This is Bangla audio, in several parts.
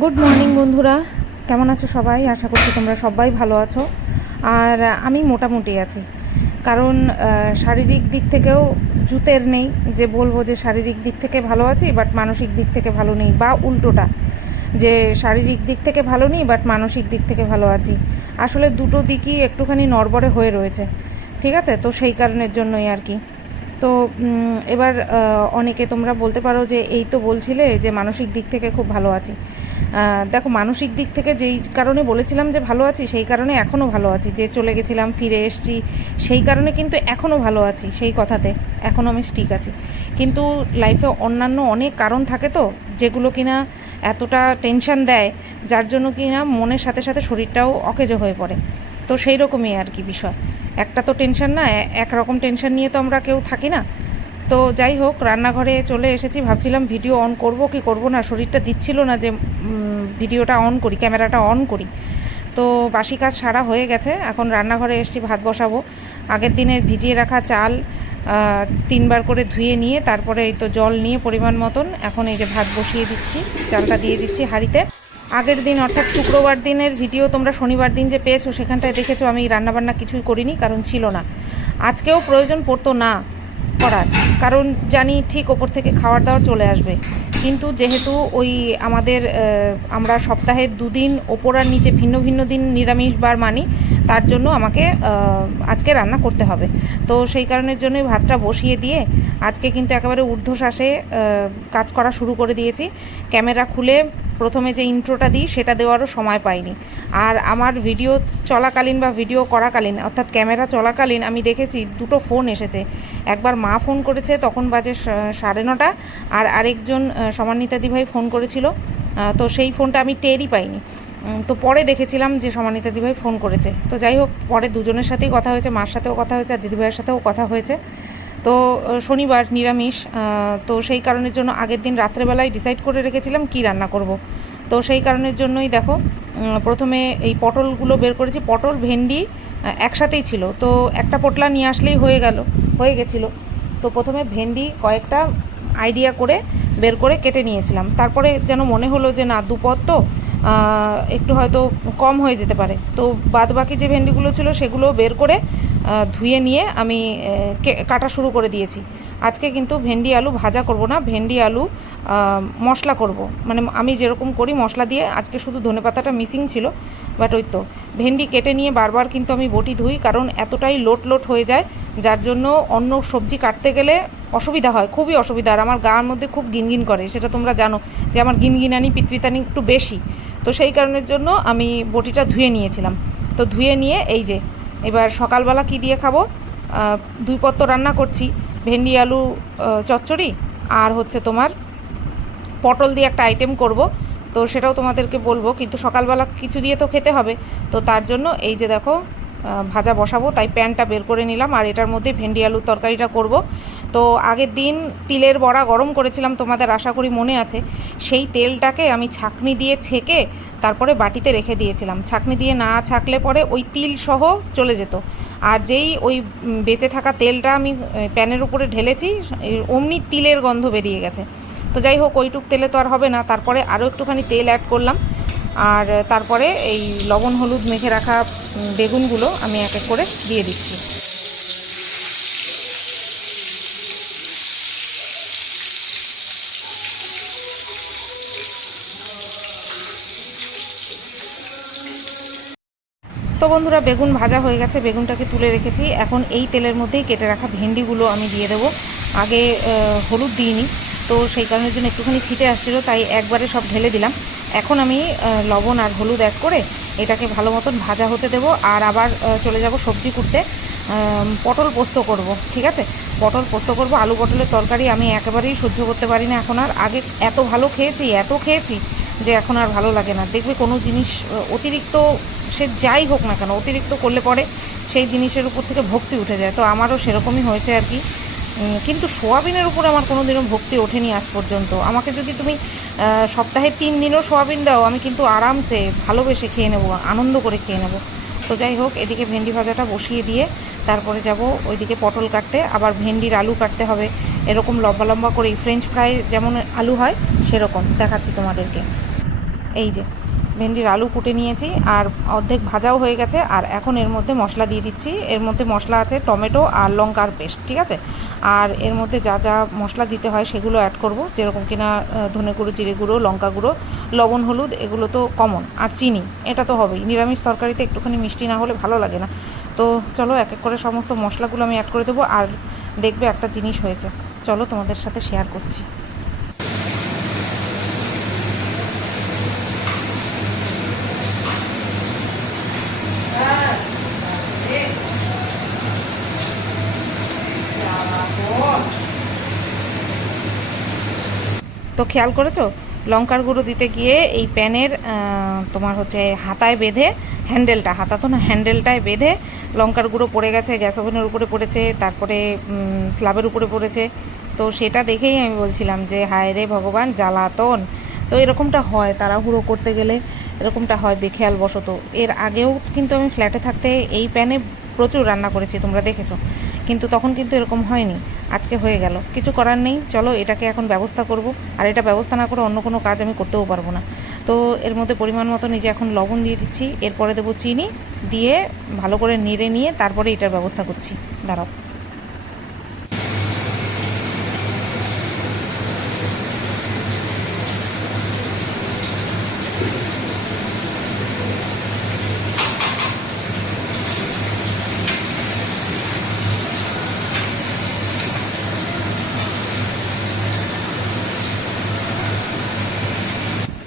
গুড মর্নিং বন্ধুরা। কেমন আছো সবাই? আশা করছি তোমরা সবাই ভালো আছো। আর আমি মোটামুটি আছি। কারণ শারীরিক দিক থেকেও জুতের নেই। যে বলব যে শারীরিক দিক থেকে ভালো আছি বাট মানসিক দিক থেকে ভালো নেই। বা উল্টোটা, যে শারীরিক দিক থেকে ভালো নেই বাট মানসিক দিক থেকে ভালো আছি। আসলে দুটো দিকই একটুখানি নড়বড়ে হয়ে রয়েছে। ঠিক আছে? তো সেই কারণের জন্যই আর কি। তো এবার অনেকে তোমরা বলতে পারো যে, এই তো বলছিলে যে মানসিক দিক থেকে খুব ভালো আছি। দেখো, মানসিক দিক থেকে যেই কারণে বলেছিলাম যে ভালো আছি, সেই কারণে এখনও ভালো আছি। যে চলে গেছিলাম, ফিরে এসেছি, সেই কারণে কিন্তু এখনও ভালো আছি, সেই কথাতে। এখনও আমি ঠিক আছি। কিন্তু লাইফে অন্যান্য অনেক কারণ থাকে তো, যেগুলো কিনা এতটা টেনশন দেয়, যার জন্য কিনা মনের সাথে সাথে শরীরটাও অকেজো হয়ে পড়ে। তো সেই রকমই আর কি বিষয়। একটা তো টেনশন না একরকম টেনশন নিয়ে তো আমরা কেউ থাকি না। তো যাই হোক, রান্নাঘরে চলে এসেছি, ভাবছিলাম ভিডিও অন করব, কি করব না, শরীরটা দিচ্ছিল না যে ভিডিওটা অন করি ক্যামেরাটা অন করি। তো বাসি কাজ সারা হয়ে গেছে, এখন রান্নাঘরে এসেছি, ভাত বসাবো। আগের দিনে ভিজিয়ে রাখা চাল তিনবার করে ধুয়ে নিয়ে, তারপরে এই তো জল নিয়ে পরিমাণ মতন, এখন এই যে ভাত বসিয়ে দিচ্ছি, চালটা দিয়ে দিচ্ছি হাঁড়িতে। আগের দিন, অর্থাৎ শুক্রবার দিনের ভিডিও তোমরা শনিবার দিন যে পেয়েছ, সেখানটায় দেখেছ, আমি রান্নাবান্না কিছুই করিনি, কারণ ছিল না। আজকেও প্রয়োজন পড়তো না করার। কারণ জানি ঠিক ওপর থেকে খাবার দাবার চলে আসবে। কিন্তু যেহেতু ওই আমাদের আমরা সপ্তাহে দুদিন ওপর আর নিচে ভিন্ন ভিন্ন দিন নিরামিষ বার মানি, তার জন্য আমাকে আজকে রান্না করতে হবে। তো সেই কারণের জন্যই ভাতটা বসিয়ে দিয়ে আজকে কিন্তু একেবারে ঊর্ধ্বশ্বাসে কাজ করা শুরু করে দিয়েছি। ক্যামেরা খুলে প্রথমে যে ইন্ট্রোটা দিই সেটা দেওয়ারও সময় পাইনি। আর আমার ভিডিও চলাকালীন বা ভিডিও করাকালীন অর্থাৎ ক্যামেরা চলাকালীন আমি দেখেছি দুটো ফোন এসেছে। একবার মা ফোন করেছে তখন বাজে সাড়ে নটা আর আরেকজন আহ, সমান্বিতা দিভাই ফোন করেছিল। তো সেই ফোনটা আমি টেরই পাইনি। তো পরে দেখেছিলাম যে সমানিতা দিভাই ফোন করেছে। তো যাই হোক পরে দুজনের সাথেই কথা হয়েছে মার সাথেও কথা হয়েছে আর দিদিভাইয়ের সাথেও কথা হয়েছে। তো শনিবার নিরামিষ তো সেই কারণের জন্য আগের দিন রাত্রেবেলায় ডিসাইড করে রেখেছিলাম কি রান্না করব। তো সেই কারণের জন্যই দেখো প্রথমে এই পটলগুলো বের করেছি। পটল, ভেন্ডি একসাথেই ছিল। তো একটা পটলা নিয়ে আসলেই হয়ে গেল, হয়ে গেছিল। তো প্রথমে ভেন্ডি কয়েকটা আইডিয়া করে বের করে কেটে নিয়েছিলাম। তারপরে যেন মনে হলো যে না, দুপদ তো একটু হয়তো কম হয়ে যেতে পারে। তো বাদ বাকি যে ভেন্ডিগুলো ছিল, সেগুলো বের করে ধুয়ে নিয়ে আমি কাটা শুরু করে দিয়েছি। আজকে কিন্তু ভেন্ডি আলু ভাজা করব না, ভেন্ডি আলু মশলা করব। মানে আমি যেরকম করি মশলা দিয়ে, আজকে শুধু ধনেপাতাটা মিসিং ছিল, বাট ওই তো। ভেন্ডি কেটে নিয়ে বারবার কিন্তু আমি বটি ধুই, কারণ এতটাই লোট লোট হয়ে যায়, যার জন্য অন্য সবজি কাটতে গেলে অসুবিধা হয়, খুবই অসুবিধা। আর আমার গার মধ্যে খুব গিনগিন করে, সেটা তোমরা জানো যে আমার গিনগিনানি, পিতপিতানি একটু বেশি। তো সেই কারণের জন্য আমি বটিটা ধুয়ে নিয়েছিলাম। তো ধুয়ে নিয়ে এই যে এবার সকালবেলা কি দিয়ে খাব? দুই পত্র রান্না করছি, ভেন্ডি, আলু চচ্চড়ি আর হচ্ছে তোমার পটল দিয়ে একটা আইটেম করব। তো সেটাও তোমাদেরকে বলব, কিন্তু সকালবেলা কিছু দিয়ে তো খেতে হবে। তো তার জন্য এই যে দেখো ভাজা বসাবো, তাই প্যানটা বের করে নিলাম, আর এটার মধ্যে ভেন্ডি আলুর তরকারিটা করব। তো আগের দিন তিলের বড়া গরম করেছিলাম, তোমাদের আশা করি মনে আছে, সেই তেলটাকে আমি ছাকনি দিয়ে ছেঁকে তারপরে বাটিতে রেখে দিয়েছিলাম। ছাকনি দিয়ে না ছাকলে পরে ওই তিল সহ চলে যেত। আর যেই ওই বেঁচে থাকা তেলটা আমি প্যানের উপরে ঢেলেছি অমনি তিলের গন্ধ বেরিয়ে গেছে। তো যাই হোক, ওইটুক তেলে তো আর হবে না, তারপরে আরও একটুখানি তেল অ্যাড করলাম। আর তারপরে এই লবণ, হলুদ মেখে রাখা বেগুনগুলো আমি এক এক করে দিয়ে দিচ্ছি। তো বন্ধুরা, বেগুন ভাজা হয়ে গেছে, বেগুনটাকে তুলে রেখেছি। এখন এই তেলের মধ্যেই কেটে রাখা ভেন্ডিগুলো আমি দিয়ে দেবো। আগে হলুদ দিইনি, তো সেই কারণের জন্য একটুখানি ছিটে আসছিল, তাই একবারে সব ঢেলে দিলাম। এখন আমি লবণ আর হলুদ অ্যাড করে এটাকে ভালো মতন ভাজা হতে দেবো আর আবার চলে যাব সবজি কুটতে। পটল পোস্ত করব, ঠিক আছে? পটল পোস্ত করব, আলু পটলের তরকারি আমি একেবারেই সহ্য করতে পারি না এখন আর। আগে এত ভালো খেয়েছি, এত খেয়েছি যে এখন আর ভালো লাগে না। দেখবে কোনো জিনিস অতিরিক্ত সে যাই হোক না কেন, অতিরিক্ত করলে পরে সেই জিনিসের উপর থেকে ভক্তি উঠে যায়। তো আমারও সেরকমই হয়েছে আর কি। কিন্তু সোয়াবিনের উপর আমার কোনো দিনও ভক্তি ওঠেনি আজ পর্যন্ত। আমাকে যদি তুমি সপ্তাহে তিন দিনও সোয়াবিন দাও, আমি কিন্তু আরামসে ভালোবেসে খেয়ে নেব, আনন্দ করে খেয়ে নেব। তো যাই হোক, এদিকে ভেন্ডি ভাজাটা বসিয়ে দিয়ে তারপরে যাব ওইদিকে পটল কাটতে, আবার ভেন্ডির আলু কাটতে হবে। এরকম লম্বা লম্বা করে ফ্রেঞ্চ ফ্রাই যেমন আলু হয়, সেরকম দেখাচ্ছি তোমাদেরকে। এই যে, ভেন্ডির আলু কুটে নিয়েছি, আর অর্ধেক ভাজাও হয়ে গেছে, আর এখন এর মধ্যে মশলা দিয়ে দিচ্ছি। এর মধ্যে মশলা আছে টমেটো আর লঙ্কার পেস্ট, ঠিক আছে? আর এর মধ্যে যা যা মশলা দিতে হয় সেগুলো অ্যাড করব। যেরকম কিনা ধনে গুঁড়ো, জিরে গুঁড়ো, লঙ্কা গুঁড়ো, লবণ, হলুদ, এগুলো তো কমন আর চিনি, এটা তো হবেই। নিরামিষ তরকারিতে একটুখানি মিষ্টি না হলে ভালো লাগে না। তো চলো এক এক করে সমস্ত মশলাগুলো আমি অ্যাড করে দেবো। আর দেখবে একটা জিনিস হয়েছে। চলো তোমাদের সাথে শেয়ার করছি। তো খেয়াল করেছ? লঙ্কার গুঁড়ো দিতে গিয়ে এই প্যানের তোমার হচ্ছে হাতায় বেঁধে হ্যান্ডেলটা, হাতা তো না, হ্যান্ডেলটায় বেঁধে লঙ্কার গুঁড়ো পড়ে গেছে, গ্যাস ওভেনের উপরে পড়েছে, তারপরে স্ল্যাবের উপরে পড়েছে। তো সেটা দেখেই আমি বলছিলাম যে, হায় রে ভগবান, জ্বালাতন। তো এরকমটা হয় তাড়াহুড়ো করতে গেলে, এরকমটা হয় বেখেয়াল বশত এর আগেও কিন্তু আমি ফ্ল্যাটে থাকতে এই প্যানে প্রচুর রান্না করেছি, তোমরা দেখেছ। কিন্তু তখন কিন্তু এরকম হয়নি। আজকে হয়ে গেল। কিছু করার নেই। চলো, এটাকে এখন ব্যবস্থা করব। আর এটা ব্যবস্থা না করে অন্য কোনো কাজ আমি করতেও পারব না। তো এর মধ্যে পরিমাণ মতো নিজে এখন লবণ দিয়ে দিচ্ছি। এরপরে দেবো চিনি দিয়ে ভালো করে নেড়ে নিয়ে তারপরে এটার ব্যবস্থা করছি। দাঁড়াও।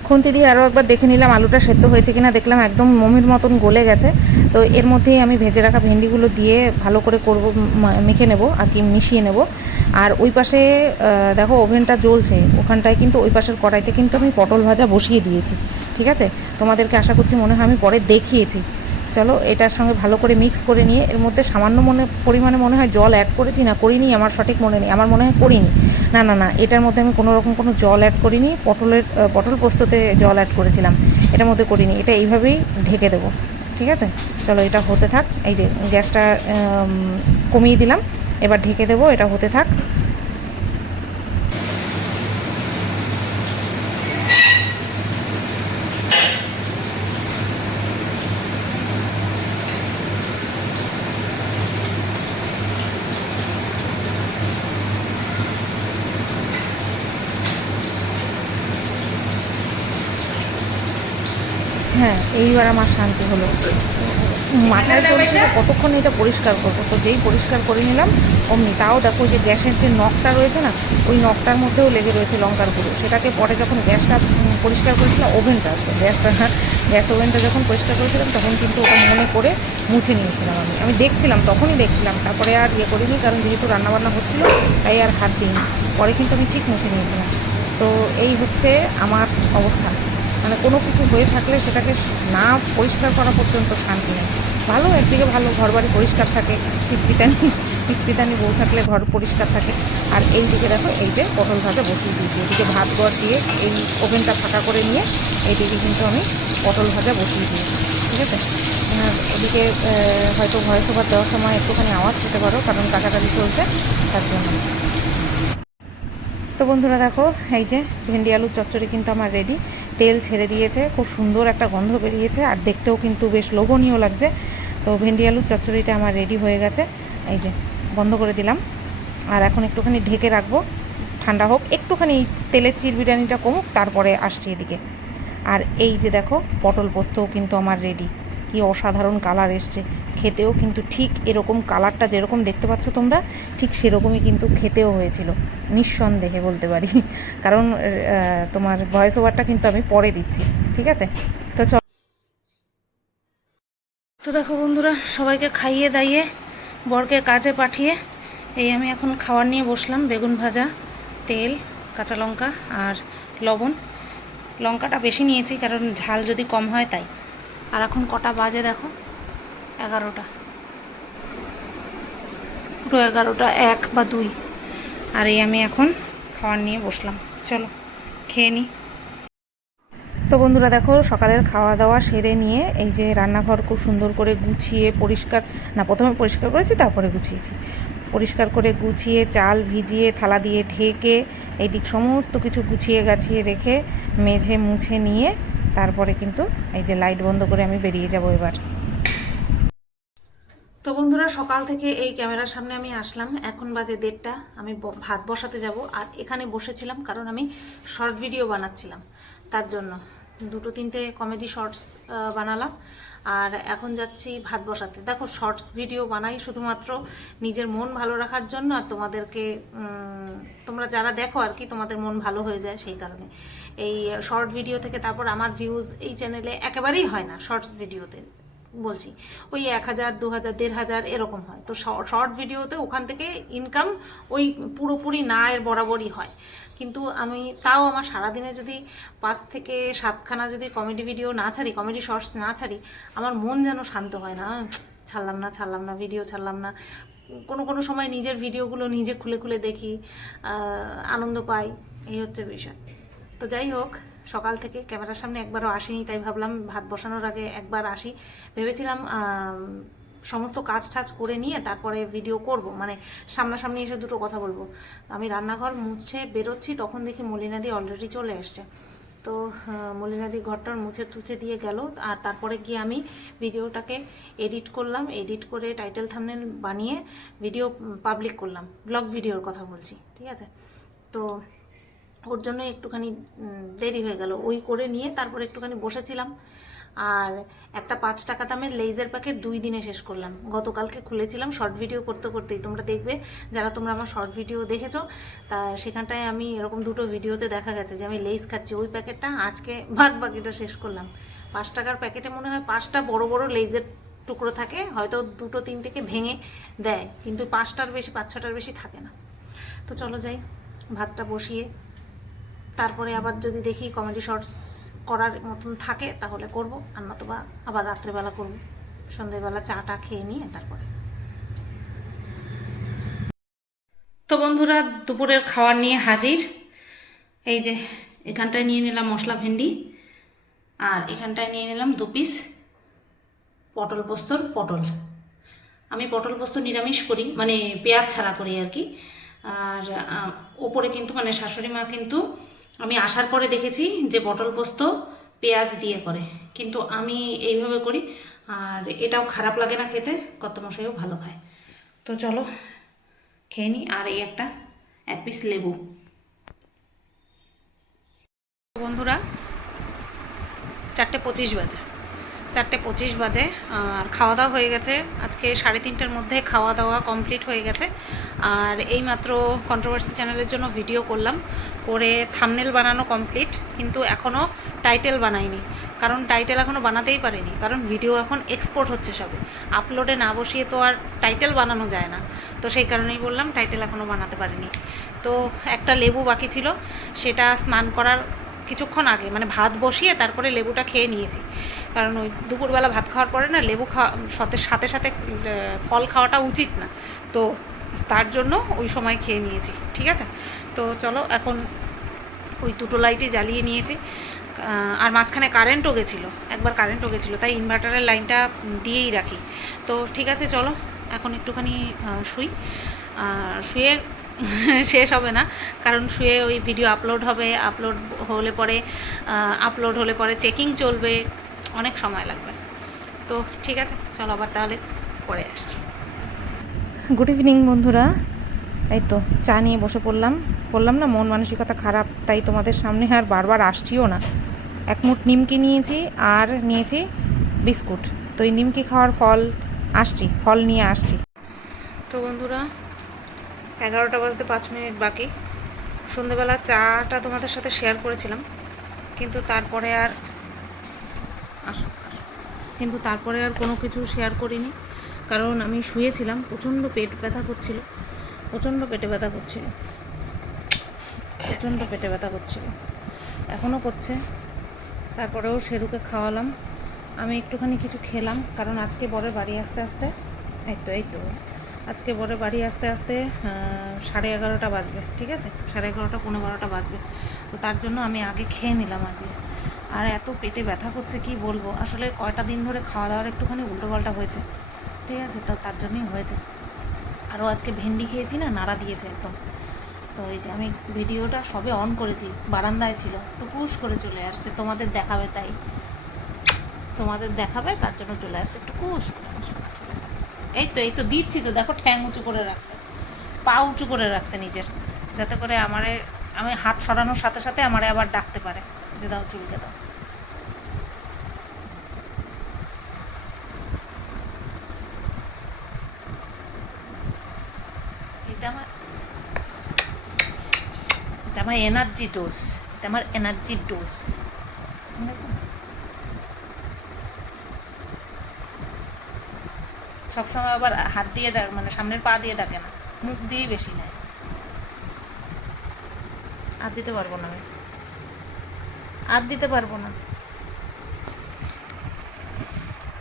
খুন্তি দিয়ে আরও একবার দেখে নিলাম আলুটা সেদ্ধ হয়েছে কিনা, দেখলাম একদম মমির মতন গলে গেছে। তো এর মধ্যেই আমি ভেজে রাখা ভেন্ডিগুলো দিয়ে ভালো করে করব মেখে নেব আর কি মিশিয়ে নেব। আর ওই পাশে দেখো ওভেনটা জ্বলছে, ওখানটায় কিন্তু ওই পাশের কড়াইতে কিন্তু আমি পটল ভাজা বসিয়ে দিয়েছি, ঠিক আছে? তোমাদেরকে আশা করছি মনে হয় আমি পরে দেখিয়েছি। চলো এটার সঙ্গে ভালো করে মিক্স করে নিয়ে, এর মধ্যে সামান্য মনে, পরিমাণে মনে হয় জল অ্যাড করেছি না করিনি, আমার সঠিক মনে নেই, আমার মনে হয় করিনি। না না না, এটার মধ্যে আমি কোনো রকম কোনো জল অ্যাড করিনি, পটলের পটল পোস্ততে জল অ্যাড করেছিলাম, এটার মধ্যে করিনি, এটা এইভাবেই ঢেকে দেবো, ঠিক আছে? চলো এটা হতে থাক, এই যে গ্যাসটা কমিয়ে দিলাম, এবার ঢেকে দেবো, এটা হতে থাক। হ্যাঁ এইবার আমার শান্তি হলো। মাথায় চলছিল কতক্ষণ এটা পরিষ্কার করব? তো যেই পরিষ্কার করে নিলাম অমনি তাও দেখো যে গ্যাসের যে নখটা রয়েছে না ওই নখটার মধ্যেও লেগে রয়েছে লঙ্কার গুঁড়ো। সেটাকে পরে যখন গ্যাসটা পরিষ্কার করেছিলাম ওভেনটা আসবে গ্যাসটা গ্যাস ওভেনটা যখন পরিষ্কার করেছিলাম তখন কিন্তু ওটা মনে করে মুছে নিয়েছিলাম আমি। আমি দেখছিলাম তখনই দেখছিলাম। তারপরে আর ইয়ে করিনি কারণ যেহেতু রান্নাবান্না হচ্ছিল তাই আর হাত দিইনি। পরে কিন্তু আমি ঠিক মুছে নিয়েছিলাম। তো এই হচ্ছে আমার অবস্থা। মানে কোনো কিছু হয়ে থাকলে সেটাকে না পরিষ্কার করা পর্যন্ত শান্তি নেই। ভালো, একদিকে ভালো ঘর বাড়ি পরিষ্কার থাকে পিতৃতানি পিতৃতানি বউ থাকলে ঘর পরিষ্কার থাকে। আর এই দিকে দেখো, এই যে পটল ভাজা বসিয়ে দিয়েছি। এদিকে ভাত গড় দিয়ে এই ওভেনটা ফাঁকা করে নিয়ে এইদিকে কিন্তু আমি পটল ভাজা বসিয়ে দিয়েছি। ঠিক আছে? ওদিকে হয়তো ভয়েস ওভার দেওয়ার সময় একটুখানি আওয়াজ পেতে পারো, কারণ কাটাকাটি চলছে, তার জন্য। তো বন্ধুরা দেখো, এই যে ভেন্ডি আলুর চচ্চড়ি কিন্তু আমার রেডি তেল ছেড়ে দিয়েছে, খুব সুন্দর একটা গন্ধ বেরিয়েছে আর দেখতেও কিন্তু বেশ লোভনীয় লাগছে। তো ভেন্ডি আলুর চচ্চড়িটা আমার রেডি হয়ে গেছে। এই যে, বন্ধ করে দিলাম। আর এখন একটুখানি ঢেকে রাখব। ঠান্ডা হোক, একটুখানি তেলের চিরবিরানিটা কমুক, তারপরে আসছি এদিকে। আর এই যে দেখো, পটল পোস্তও কিন্তু আমার রেডি কি অসাধারণ কালার এসছে। খেতেও কিন্তু ঠিক এরকম কালারটা যেরকম দেখতে পাচ্ছ তোমরা, ঠিক সেরকমই কিন্তু খেতেও হয়েছিল। নিঃসন্দেহে বলতে পারি। কারণ তোমার ভয়েস ওভারটা কিন্তু আমি পরে দিচ্ছি, ঠিক আছে? তো চল তো দেখো বন্ধুরা, সবাইকে খাইয়ে দাইয়ে বরকে কাজে পাঠিয়ে এই আমি এখন খাবার নিয়ে বসলাম, বেগুন ভাজা, তেল, কাঁচা লঙ্কা আর লবণ। লঙ্কাটা বেশি নিয়েছি, কারণ ঝাল যদি কম হয় তাই। আর এখন কটা বাজে দেখো? এগারোটা। পুরো এগারোটা এক বা দুই। আর এই আমি এখন খাওয়ার নিয়ে বসলাম। চলো, খেয়ে নিই তো বন্ধুরা দেখো, সকালের খাওয়া দাওয়া সেরে নিয়ে এই যে রান্নাঘর খুব সুন্দর করে গুছিয়ে পরিষ্কার না, প্রথমে পরিষ্কার করেছি, তারপরে গুছিয়েছি। পরিষ্কার করে গুছিয়ে, চাল ভিজিয়ে, থালা দিয়ে ঢেকে এই দিক সমস্ত কিছু গুছিয়ে গাছিয়ে রেখে মেঝে মুছে নিয়ে তারপরে কিন্তু এই যে লাইট বন্ধ করে আমি বেরিয়ে যাব এবার। তো বন্ধুরা, সকাল থেকে এই ক্যামেরার সামনে আমি আসলাম। এখন বাজে দেড়টা, আমি ভাত বসাতে যাব। আর এখানে বসেছিলাম কারণ আমি শর্ট ভিডিও বানাচ্ছিলাম। তার জন্য দুটো তিনটে কমেডি শর্টস বানালাম। আর এখন যাচ্ছি ভাত বসাতে। দেখো শর্টস ভিডিও বানাই শুধুমাত্র নিজের মন ভালো রাখার জন্য আর তোমাদেরকে তোমরা যারা দেখো আর কি, তোমাদের মন ভালো হয়ে যায় সেই কারণে। এই শর্ট ভিডিও থেকে তারপর আমার ভিউজ এই চ্যানেলে একেবারেই হয় না শর্টস ভিডিওতে বলছি, ওই এক হাজার, দু হাজার, দেড় হাজার এরকম হয়। তো শর্ট ভিডিওতে ওখান থেকে ইনকাম ওই পুরোপুরি না এর বরাবরই হয়। কিন্তু আমি তাও আমার সারাদিনে যদি পাঁচ থেকে সাতখানা যদি কমেডি ভিডিও না ছাড়ি কমেডি শর্টস না ছাড়ি, আমার মন যেন শান্ত হয় না। ছাড়লাম না ছাড়লাম না ভিডিও ছাড়লাম না। কোনো কোনো সময় নিজের ভিডিওগুলো নিজে খুলে খুলে দেখি আনন্দ পাই, এই হচ্ছে বিষয়। তো যাই হোক সকাল থেকে ক্যামেরার সামনে একবারও আসিনি, তাই ভাবলাম ভাত বসানোর আগে একবার আসি। ভেবেছিলাম সমস্ত কাজ টাজ করে নিয়ে তারপরে ভিডিও করব মানে সামনাসামনি এসে দুটো কথা বলব। আমি রান্নাঘর মুছে বেরোচ্ছি, তখন দেখি মলিনাদি অলরেডি চলে এসছে। তো মলিনাদি ঘরটার মুছে টুছে দিয়ে গেল, আর তারপরে গিয়ে আমি ভিডিওটাকে এডিট করলাম এডিট করে টাইটেল থামনেল বানিয়ে ভিডিও পাবলিক করলাম। ব্লগ ভিডিওর কথা বলছি, ঠিক আছে? তো ওর জন্য একটুখানি দেরি হয়ে গেল। ওই করে নিয়ে তারপর একটুখানি বসেছিলাম। আর একটা পাঁচ টাকা দামের লেজার প্যাকেট দুই দিনে শেষ করলাম। গতকালকে খুলেছিলাম শর্ট ভিডিও করতে করতেই। তোমরা দেখবে, যারা তোমরা আমার শর্ট ভিডিও দেখেছ, তা সেখানটায় আমি এরকম দুটো ভিডিওতে দেখা গেছে যে আমি লেজ খাচ্ছি। ওই প্যাকেটটা আজকে ভাগ বাকিটা শেষ করলাম। পাঁচ টাকার প্যাকেটে মনে হয় পাঁচটা বড় বড় লেজের টুকরো থাকে, হয়তো দুটো তিনটেকে ভেঙে দেয়। কিন্তু পাঁচটার বেশি, পাঁচ ছটার বেশি থাকে না। তো চলো যাই, ভাতটা বসিয়ে তারপরে আবার যদি দেখি কমেডি শর্টস করার মতন থাকে, তাহলে করব। আর নতুবা আবার রাত্রেবেলা করব। সন্ধেবেলা চাটা খেয়ে নিয়ে তারপরে। তো বন্ধুরা, দুপুরের খাবার নিয়ে হাজির। এই যে এখানটায় নিয়ে নিলাম মশলা ভেন্ডি। আর এখানটায় নিয়ে নিলাম দু পিস পটল পোস্তর পটল। আমি পটল পোস্ত নিরামিষ করি মানে পেঁয়াজ ছাড়া করি আর কি। আর ওপরে কিন্তু মানে শাশুড়ি মা কিন্তু আমি আসার পরে দেখেছি যে পটল পোস্ত পেঁয়াজ দিয়ে করে। কিন্তু আমি এইভাবে করি, আর এটাও খারাপ লাগে না খেতে কত মশাইও ভালো খায়। তো চলো, খেয়ে নিই আর এই একটা, এক পিস লেবু। বন্ধুরা, চারটে পঁচিশ বাজে। চারটে পঁচিশ বাজে, আর খাওয়া দাওয়া হয়ে গেছে। আজকে সাড়ে তিনটের মধ্যে খাওয়া দাওয়া কমপ্লিট হয়ে গেছে। আর এই মাত্র কন্ট্রোভার্সি চ্যানেলের জন্য ভিডিও করলাম, করে থামনেল বানানো কমপ্লিট কিন্তু এখনও টাইটেল বানাইনি। কারণ টাইটেল এখনও বানাতেই পারিনি, কারণ ভিডিও এখন এক্সপোর্ট হচ্ছে সবে। আপলোডে না বসিয়ে তো আর টাইটেল বানানো যায় না। তো সেই কারণেই বললাম টাইটেল এখনও বানাতে পারিনি। তো একটা লেবু বাকি ছিল, সেটা স্নান করার কিছুক্ষণ আগে মানে ভাত বসিয়ে তারপরে লেবুটা খেয়ে নিয়েছি। কারণ ওই দুপুরবেলা ভাত খাওয়ার পরে না লেবু খাওয়া, সাথে সাথে সাথে ফল খাওয়াটা উচিত না। তো তার জন্য ওই সময় খেয়ে নিয়েছি, ঠিক আছে? তো চলো এখন ওই দুটো লাইটই জ্বালিয়ে নিয়েছি। আর মাঝখানে কারেন্টও গেছিল, একবার কারেন্টও গেছিল, তাই ইনভার্টারের লাইনটা দিয়েই রাখি। তো ঠিক আছে, চলো, এখন একটুখানি শুই। শুয়ে শেষ হবে না, কারণ শুয়ে ওই ভিডিও আপলোড হবে আপলোড হলে পরে আপলোড হলে পরে চেকিং চলবে। অনেক সময় লাগবে। তো ঠিক আছে চলো আবার তাহলে পরে আসছি। গুড ইভিনিং বন্ধুরা। এই তো চা নিয়ে বসে পড়লাম। বললাম না মন মানসিকতা খারাপ তাই তোমাদের সামনে আর বারবার আসছিও না। এক মুঠ নিমকি নিয়েছি আর নিয়েছি বিস্কুট। তো এই নিমকি খাওয়ার ফল আসছি ফল নিয়ে আসছি। তো বন্ধুরা এগারোটা বাজতে পাঁচ মিনিট বাকি। সন্ধেবেলা চাটা তোমাদের সাথে শেয়ার করেছিলাম কিন্তু তারপরে আর আসো আসো। কিন্তু তারপরে আর কোনো কিছু শেয়ার করিনি। কারণ আমি শুয়েছিলাম, প্রচণ্ড পেট ব্যথা করছিল, প্রচণ্ড পেটে ব্যথা করছিল, প্রচণ্ড পেটে ব্যথা করছিল। এখনও করছে। তারপরেও সেরুকে খাওয়ালাম। আমি একটুখানি কিছু খেলাম, কারণ আজকে বরের বাড়ি আসতে আসতে, এই তো এই তো, আজকে বরের বাড়ি আসতে আসতে সাড়ে এগারোটা বাজবে, ঠিক আছে? সাড়ে এগারোটা পনেরো বারোটা বাজবে। তো তার জন্য আমি আগে খেয়ে নিলাম আজকে। আর এত পেটে ব্যথা করছে, কি বলব? আসলে কয়টা দিন ধরে খাওয়া দাওয়ার একটুখানি উল্টোপাল্টা হয়েছে। ঠিক আছে, তো তার জন্যই হয়েছে। আরও আজকে ভেন্ডি খেয়েছি না, নাড়া দিয়েছে একদম। তো এই যে আমি ভিডিওটা সবে অন করেছি, বারান্দায় ছিল টুকুস করে চলে আসছে। তোমাদের দেখাবে তাই। তোমাদের দেখাবে, তার জন্য চলে আসছে টুকুস করে এই তো এই তো দিচ্ছি তো, দেখো ঠ্যাং উঁচু করে রাখছে। পা উঁচু করে রাখছে নিজের, যাতে করে আমারে, আমি হাত সরানোর সাথে সাথে আমারে আবার ডাকতে পারে। যে দাও চুলকে দাও এটা আমার এটা আমার এনার্জি ডোজ এটা আমার এনার্জি ডোজ সবসময় আবার হাত দিয়ে ডাক মানে সামনের পা দিয়ে ডাকে না মুখ দিয়েই বেশি নেয়। আর দিতে পারব না আমি। আর দিতে পারব না।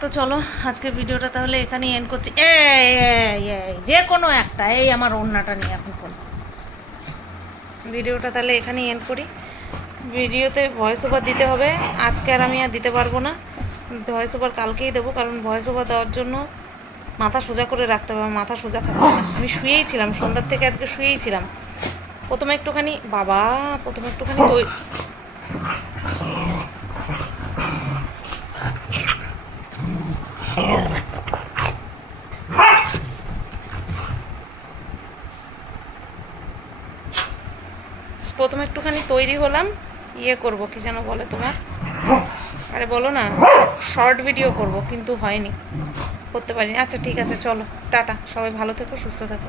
তো চলো আজকের ভিডিওটা তাহলে এখানেই এন্ড করছি। এই, যে কোনো একটা এই আমার ওড়নাটা নিয়ে ভিডিওটা তাহলে এখানেই এন্ড করি। ভিডিওতে ভয়েস ওভার দিতে হবে। আজকে আর আমি আর দিতে পারব না। ভয়েস ওভার কালকেই দেবো, কারণ ভয়েস ওভার দেওয়ার জন্য মাথা সোজা করে রাখতে হবে মাথা সোজা থাকতে না। আমি শুয়েই ছিলাম, সন্ধ্যার থেকে আজকে শুয়েই ছিলাম। প্রথমে একটুখানি, বাবা, প্রথমে একটুখানি দই প্রথমে একটুখানি তৈরি হলাম ইয়ে করব, কি যেন বলে তোমার? আরে বলো না শর্ট ভিডিও করব, কিন্তু হয়নি, করতে পারিনি। আচ্ছা ঠিক আছে, চলো, টাটা, সবাই ভালো থেকো, সুস্থ থেকো।